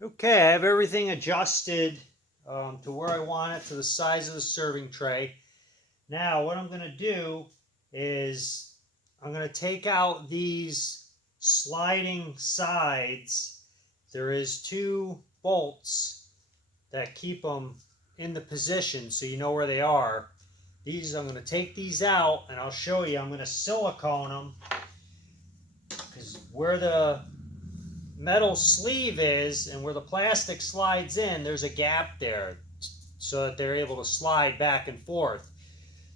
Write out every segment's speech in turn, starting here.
Okay, I have everything adjusted to where I want it, to the size of the serving tray. Now what I'm going to do is I'm going to take out these sliding sides. There is two bolts that keep them in the position so you know where they are. I'm going to take these out and I'll show you. I'm going to silicone them because where the metal sleeve is and where the plastic slides in, there's a gap there so that they're able to slide back and forth.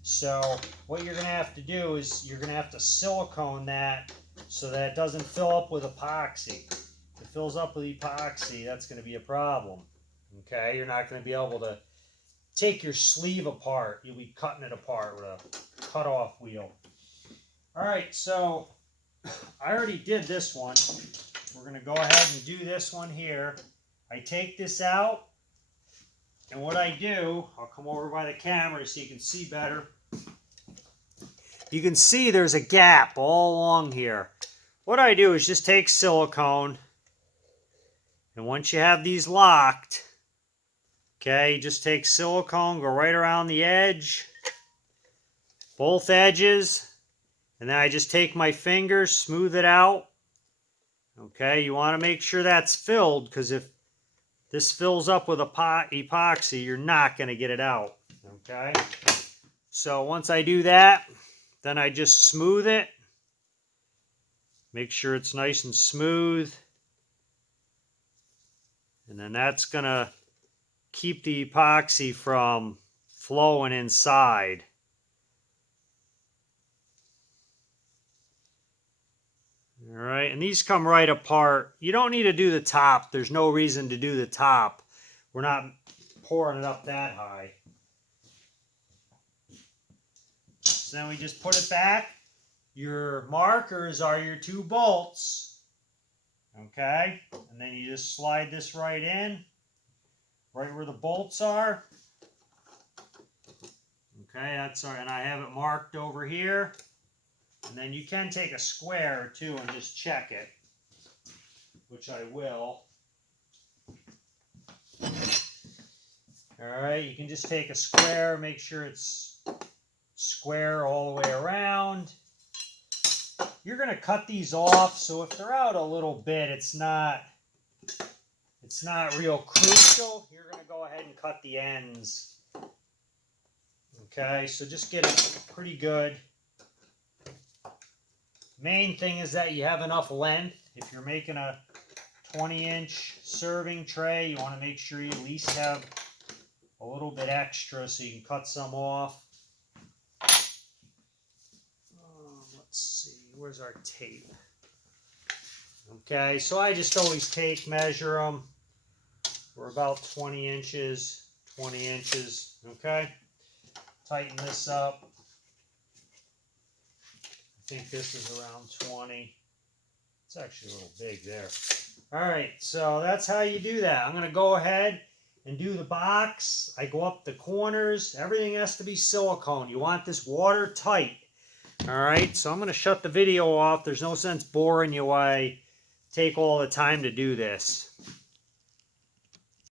So what you're going to have to do is you're going to have to silicone that so that it doesn't fill up with epoxy. If it fills up with epoxy, that's going to be a problem. Okay, you're not going to be able to take your sleeve apart. You'll be cutting it apart with a cut-off wheel. All right, so I already did this one. We're going to go ahead and do this one here. I take this out, and what I do, I'll come over by the camera so you can see better. You can see there's a gap all along here. What I do is just take silicone, and once you have these locked, okay, just take silicone, go right around the edge, both edges, and then I just take my fingers, smooth it out. Okay, you want to make sure that's filled, because if this fills up with epoxy, you're not going to get it out. Okay, so once I do that, then I just smooth it. Make sure it's nice and smooth. And then that's going to keep the epoxy from flowing inside. All right, and these come right apart. You don't need to do the top. There's no reason to do the top. We're not pouring it up that high. So then we just put it back. Your markers are your two bolts. Okay, and then you just slide this right in, right where the bolts are. Okay, that's all right, and I have it marked over here. And then you can take a square too and just check it, which I will. All right, you can just take a square, make sure it's square all the way around. You're going to cut these off, so if they're out a little bit, it's not real crucial. You're going to go ahead and cut the ends. Okay, so just get it pretty good. Main thing is that you have enough length. If you're making a 20-inch serving tray, you want to make sure you at least have a little bit extra so you can cut some off. Let's see, where's our tape? Okay, so I just always measure them. We're about 20 inches, okay? Tighten this up. I think this is around 20. It's actually a little big there. All right, so that's how you do that. I'm going to go ahead and do the box. I go up the corners. Everything has to be silicone. You want this watertight. All right, so I'm going to shut the video off. There's no sense boring you while I take all the time to do this.